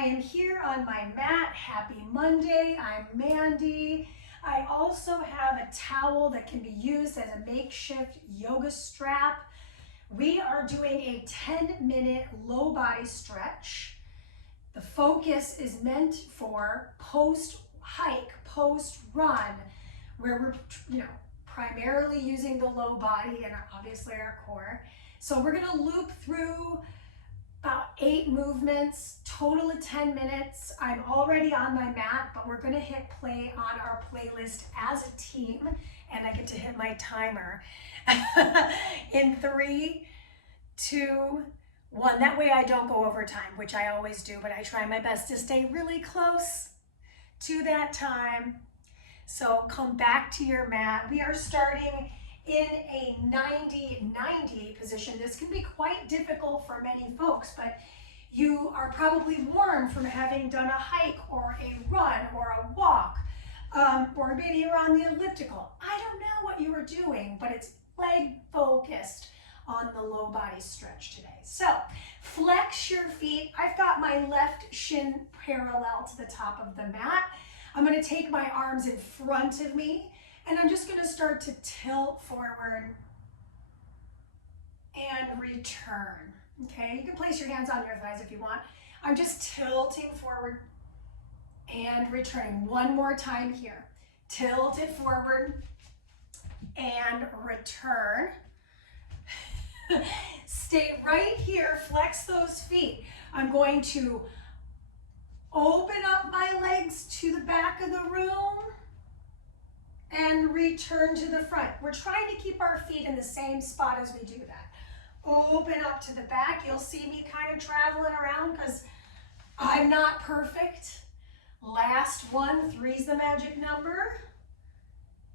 I am here on my mat. Happy Monday. I'm Mandy. I also have a towel that can be used as a makeshift yoga strap. We are doing a 10-minute low body stretch. The focus is meant for post-hike, post-run, where we're primarily using the low body and obviously our core. So we're gonna loop through about 8 movements, total of 10 minutes. I'm already on my mat, but we're gonna hit play on our playlist as a team, and I get to hit my timer in 3, 2, 1. That way I don't go over time, which I always do, but I try my best to stay really close to that time. So come back to your mat. We are starting in a 90-90 position. This can be quite difficult for many folks, but you are probably warm from having done a hike or a run or a walk, or maybe you're on the elliptical. I don't know what you were doing, but it's leg focused on the low body stretch today. So flex your feet. I've got my left shin parallel to the top of the mat. I'm going to take my arms in front of me, and I'm just going to start to tilt forward and return. Okay, you can place your hands on your thighs if you want. I'm just tilting forward and returning. One more time here. Tilt it forward and return. Stay right here, flex those feet. I'm going to open up my legs to the back of the room and return to the front. We're trying to keep our feet in the same spot as we do that. Open up to the back. You'll see me kind of traveling around because I'm not perfect. Last one, 3's the magic number.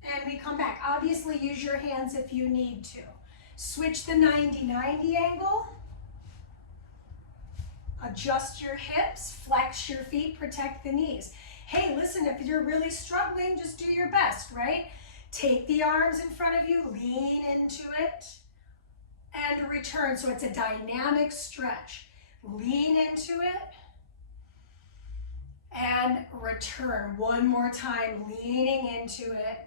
And we come back. Obviously, use your hands if you need to. Switch the 90-90 angle. Adjust your hips, flex your feet, protect the knees. Hey, listen, if you're really struggling, just do your best, right? Take the arms in front of you, lean into it, and return. So it's a dynamic stretch. Lean into it, and return. One more time, leaning into it,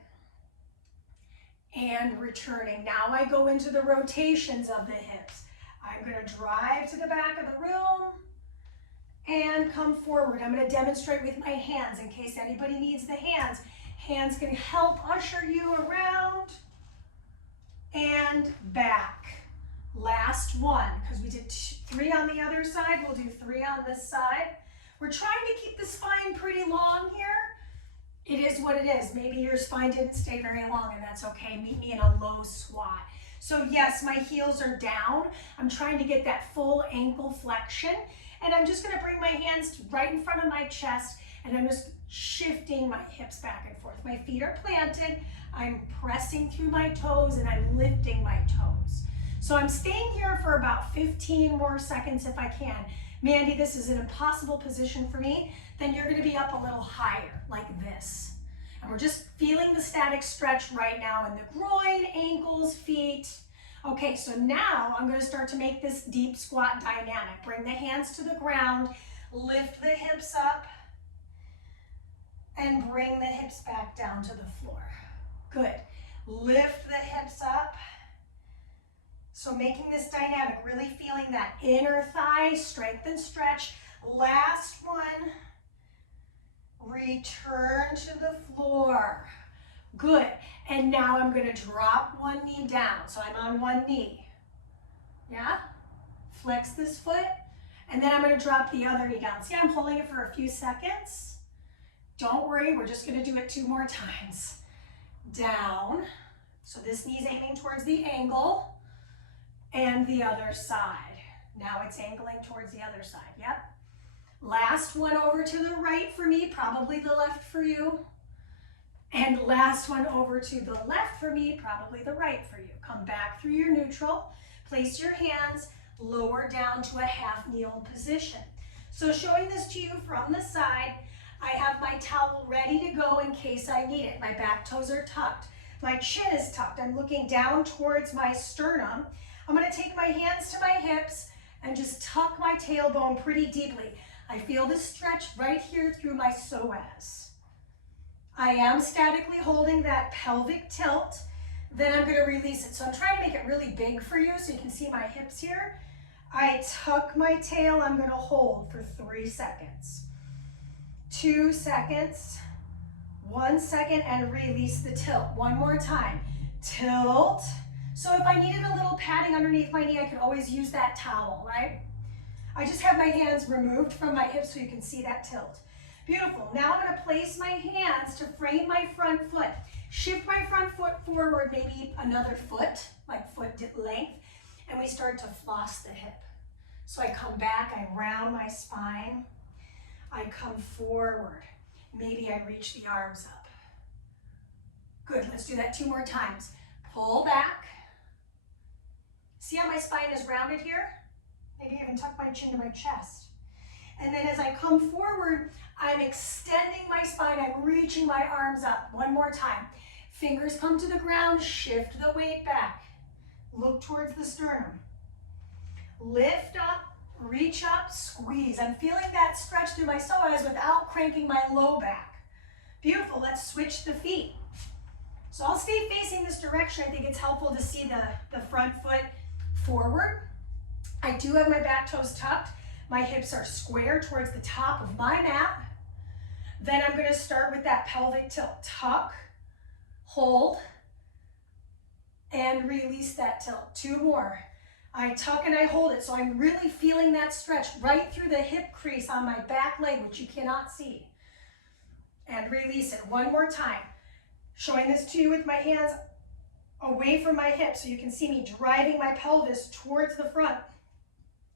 and returning. Now I go into the rotations of the hips. I'm going to drive to the back of the room and come forward. I'm going to demonstrate with my hands in case anybody needs the hands. Hands can help usher you around and back. Last one, because we did 3 on the other side, we'll do 3 on this side. We're trying to keep the spine pretty long here. It is what it is. Maybe your spine didn't stay very long, and that's okay. Meet me in a low squat. So yes, my heels are down. I'm trying to get that full ankle flexion, and I'm just gonna bring my hands right in front of my chest, and I'm just shifting my hips back and forth. My feet are planted. I'm pressing through my toes, and I'm lifting my toes. So I'm staying here for about 15 more seconds if I can. Mandy, this is an impossible position for me. Then you're gonna be up a little higher, like this. And we're just feeling the static stretch right now in the groin, ankles, feet. Okay, so now I'm gonna start to make this deep squat dynamic. Bring the hands to the ground, lift the hips up, and bring the hips back down to the floor. Good. Lift the hips up. So making this dynamic, really feeling that inner thigh, strength and stretch. Last one. Return to the floor. Good. And now I'm going to drop one knee down. So I'm on one knee. Yeah? Flex this foot. And then I'm going to drop the other knee down. See, I'm holding it for a few seconds. Don't worry, we're just going to do it 2 more times. Down. So this knee's aiming towards the angle. And the other side. Now it's angling towards the other side. Yep. Last one over to the right for me, probably the left for you. And last one over to the left for me, probably the right for you. Come back through your neutral. Place your hands lower down to a half kneel position. So showing this to you from the side, I have my towel ready to go in case I need it. My back toes are tucked. My chin is tucked. I'm looking down towards my sternum. I'm going to take my hands to my hips and just tuck my tailbone pretty deeply. I feel the stretch right here through my psoas. I am statically holding that pelvic tilt. Then I'm going to release it. So I'm trying to make it really big for you so you can see my hips here. I tuck my tail. I'm going to hold for 3 seconds. 2 seconds. 1 second and release the tilt. One more time. Tilt. So if I needed a little padding underneath my knee, I could always use that towel, right? I just have my hands removed from my hips so you can see that tilt. Beautiful. Now I'm going to place my hands to frame my front foot. Shift my front foot forward, maybe another foot, like foot length, and we start to floss the hip. So I come back, I round my spine, I come forward. Maybe I reach the arms up. Good, let's do that 2 more times. Pull back. See how my spine is rounded here? Maybe I even tuck my chin to my chest. And then as I come forward, I'm extending my spine, I'm reaching my arms up. One more time. Fingers come to the ground, shift the weight back. Look towards the sternum. Lift up, reach up, squeeze. I'm feeling that stretch through my psoas without cranking my low back. Beautiful, let's switch the feet. So I'll stay facing this direction. I think it's helpful to see the front foot forward. I do have my back toes tucked. My hips are square towards the top of my mat. Then I'm going to start with that pelvic tilt. Tuck, hold, and release that tilt. 2 more. I tuck and I hold it. So I'm really feeling that stretch right through the hip crease on my back leg, which you cannot see. And release it. 1 more time. Showing this to you with my hands away from my hips so you can see me driving my pelvis towards the front.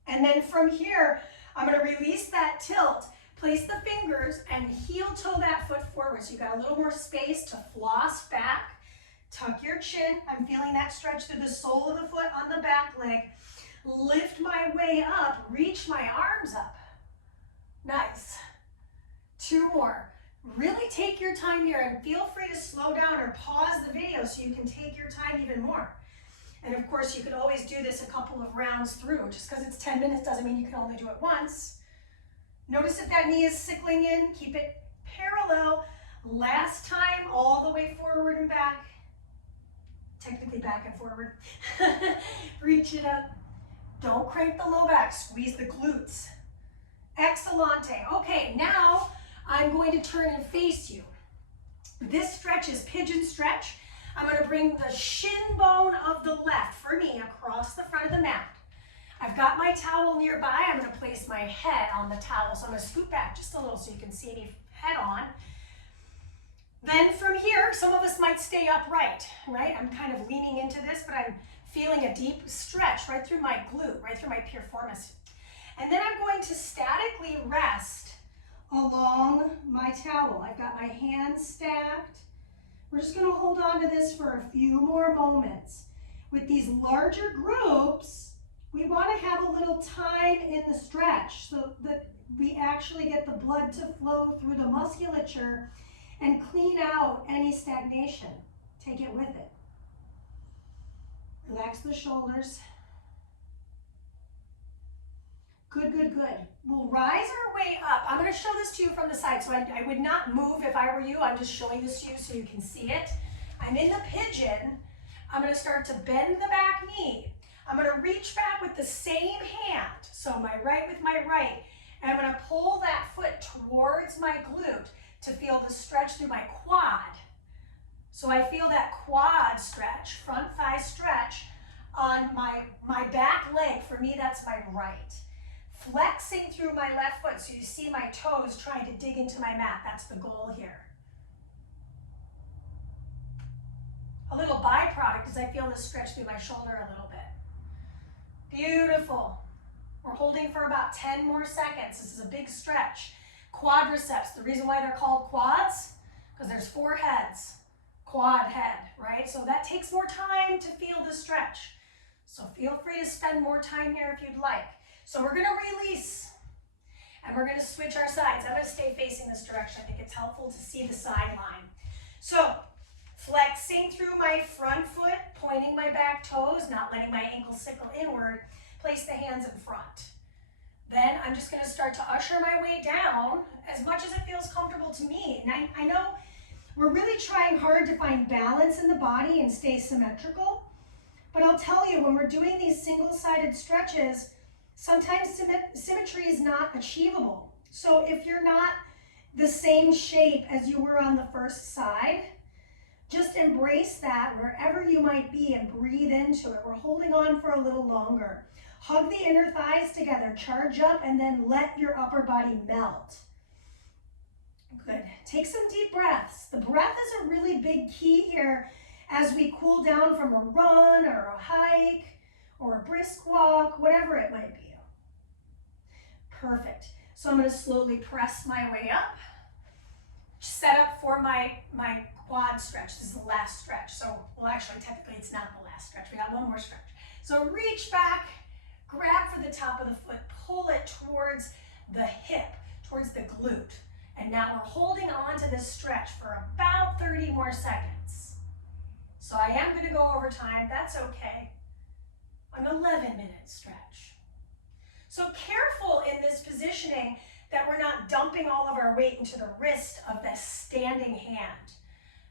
And then from here, I'm going to release that tilt, place the fingers, and heel toe that foot forward. So you got a little more space to floss back. Tuck your chin. I'm feeling that stretch through the sole of the foot on the back leg. Lift my way up, reach my arms up. Nice. 2 more. Really take your time here and feel free to slow down or pause the video so you can take your time even more. And of course, you could always do this a couple of rounds through. Just because it's 10 minutes doesn't mean you can only do it once. Notice if that knee is sickling in, keep it parallel. Last time, all the way forward and back. Technically back and forward. Reach it up. Don't crank the low back, squeeze the glutes. Excellente. Okay, now I'm going to turn and face you. This stretch is pigeon stretch. I'm going to bring the shin bone of the left, for me, across the front of the mat. I've got my towel nearby. I'm going to place my head on the towel. So I'm going to scoot back just a little so you can see me head on. Then from here, some of us might stay upright, right? I'm kind of leaning into this, but I'm feeling a deep stretch right through my glute, right through my piriformis. And then I'm going to statically rest along my towel. I've got my hands stacked. We're just going to hold on to this for a few more moments. With these larger groups, we want to have a little time in the stretch so that we actually get the blood to flow through the musculature and clean out any stagnation. Take it with it. Relax the shoulders. Good, good, good. We'll rise our way up. I'm going to show this to you from the side, so I would not move if I were you. I'm just showing this to you so you can see it. I'm in the pigeon. I'm going to start to bend the back knee. I'm going to reach back with the same hand, so my right with my right, and I'm going to pull that foot towards my glute to feel the stretch through my quad. So I feel that quad stretch, front thigh stretch on my back leg. For me, that's my right. Flexing through my left foot so you see my toes trying to dig into my mat. That's the goal here. A little byproduct is I feel this stretch through my shoulder a little bit. Beautiful. We're holding for about 10 more seconds. This is a big stretch. Quadriceps, the reason why they're called quads, because there's 4 heads. Quad head, right? So that takes more time to feel the stretch. So feel free to spend more time here if you'd like. So we're going to release and we're going to switch our sides. I'm going to stay facing this direction. I think it's helpful to see the sideline. So flexing through my front foot, pointing my back toes, not letting my ankle sickle inward, place the hands in front. Then I'm just gonna start to usher my way down as much as it feels comfortable to me. And I know we're really trying hard to find balance in the body and stay symmetrical, but I'll tell you, when we're doing these single-sided stretches, sometimes symmetry is not achievable. So if you're not the same shape as you were on the first side, just embrace that wherever you might be and breathe into it. We're holding on for a little longer. Hug the inner thighs together, charge up, and then let your upper body melt. Good. Take some deep breaths. The breath is a really big key here as we cool down from a run or a hike or a brisk walk, whatever it might be. Perfect. So I'm going to slowly press my way up. Set up for my quad stretch. This is the last stretch. So, well, actually, technically, it's not the last stretch. We got one more stretch. So reach back, grab for the top of the foot, pull it towards the hip, towards the glute. And now we're holding on to this stretch for about 30 more seconds. So I am going to go over time. That's okay. An 11-minute stretch. So careful in this positioning that we're not dumping all of our weight into the wrist of this standing hand.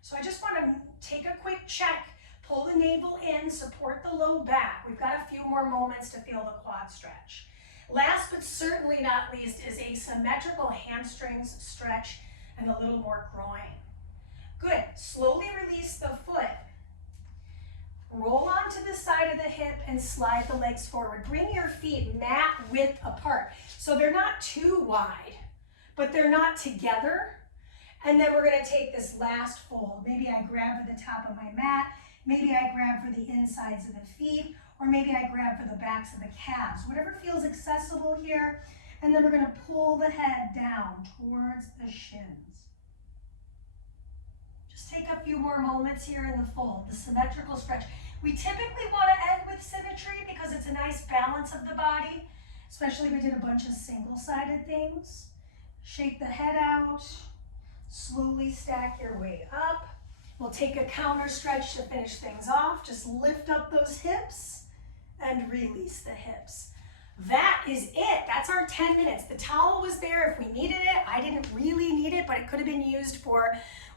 So I just want to take a quick check, pull the navel in, support the low back. We've got a few more moments to feel the quad stretch. Last but certainly not least is a symmetrical hamstrings stretch and a little more groin. Good. Slowly release the foot. Roll onto the side of the hip and slide the legs forward. Bring your feet mat width apart. So they're not too wide, but they're not together. And then we're going to take this last fold. Maybe I grab for the top of my mat. Maybe I grab for the insides of the feet, or maybe I grab for the backs of the calves. Whatever feels accessible here. And then we're going to pull the head down towards the shins. Just take a few more moments here in the fold, the symmetrical stretch. We typically want to end with symmetry because it's a nice balance of the body, especially if we did a bunch of single-sided things. Shake the head out, slowly stack your way up. We'll take a counter stretch to finish things off. Just lift up those hips and release the hips. That is it. That's our 10 minutes. The towel was there if we needed it. I didn't really need it, but it could have been used for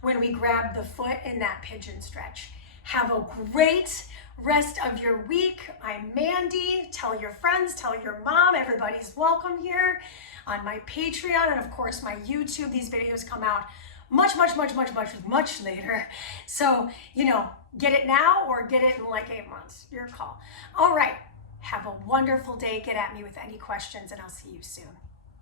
when we grabbed the foot in that pigeon stretch. Have a great rest of your week. I'm Mandy. Tell your friends, tell your mom. Everybody's welcome here on my Patreon and of course my YouTube. These videos come out much later. So, get it now or get it in like 8 months. Your call. All right. Have a wonderful day. Get at me with any questions and I'll see you soon.